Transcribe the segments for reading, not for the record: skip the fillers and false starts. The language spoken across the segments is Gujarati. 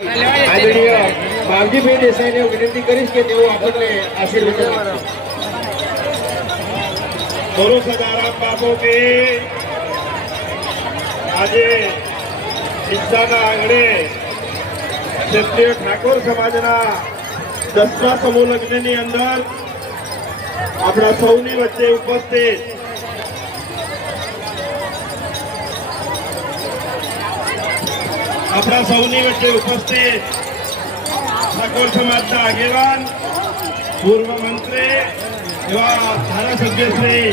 આદરણીય બાવજીભાઈ દેસાઈને વિનંતી કરીશ કે તેઓ આપણને આશીર્વાદ આપે। गुरु सदाराम बापू की आज ઈચ્છાના આંગણે ક્ષત્રિય ઠાકોર સમાજના 10મા સમૂહ લગ્નની અંદર આપણા સૌની વચ્ચે ઉપસ્થિત ઠાકોર સમાજના આગેવાન પૂર્વ મંત્રી એવા ધારાસભ્ય શ્રી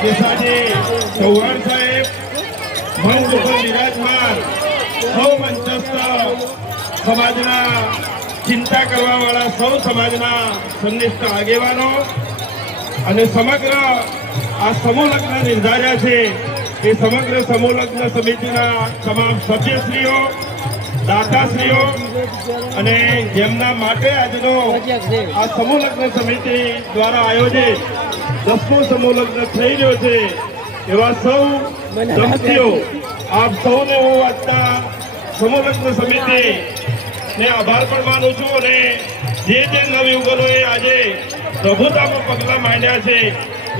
કેસાજી ચૌહાણ સાહેબ, મંચ ઉપર વિરાજમાન સૌ મંચસ્થ સમાજના ચિંતા કરવા વાળા સૌ સમાજના સંનિષ્ઠ આગેવાનો અને સમગ્ર આ સમૂહ લગ્ન નિર્ધાર્યા છે એ સમગ્ર સમૂહ લગ્ન સમિતિના તમામ સભ્યશ્રીઓ, દાતાશ્રીઓ અને જેમના માટે આજનો આ સમૂહ લગ્ન સમિતિ દ્વારા આયોજિત 10મો સમૂહ લગ્ન થઈ રહ્યો છે એવા સૌ દંપતીઓ, આપ સૌને હું આજના સમૂહ લગ્ન સમિતિ ને આભાર પણ માનું છું અને જે નવયુગલોએ આજે પ્રભુતામાં પગલાં માંડ્યા છે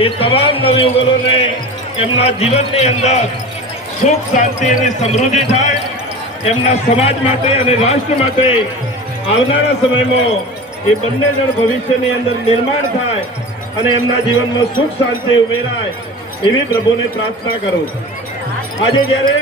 એ તમામ નવયુગલોને એમના જીવનની અંદર સુખ, શાંતિ અને સમૃદ્ધિ થાય, એમના સમાજ માટે અને રાષ્ટ્ર માટે આવનારા સમયમાં એ બંને જણ ભવિષ્યની અંદર નિર્માણ થાય અને એમના જીવનમાં સુખ શાંતિ ઉમેરાય એવી પ્રભુને પ્રાર્થના કરું। આજે જ્યારે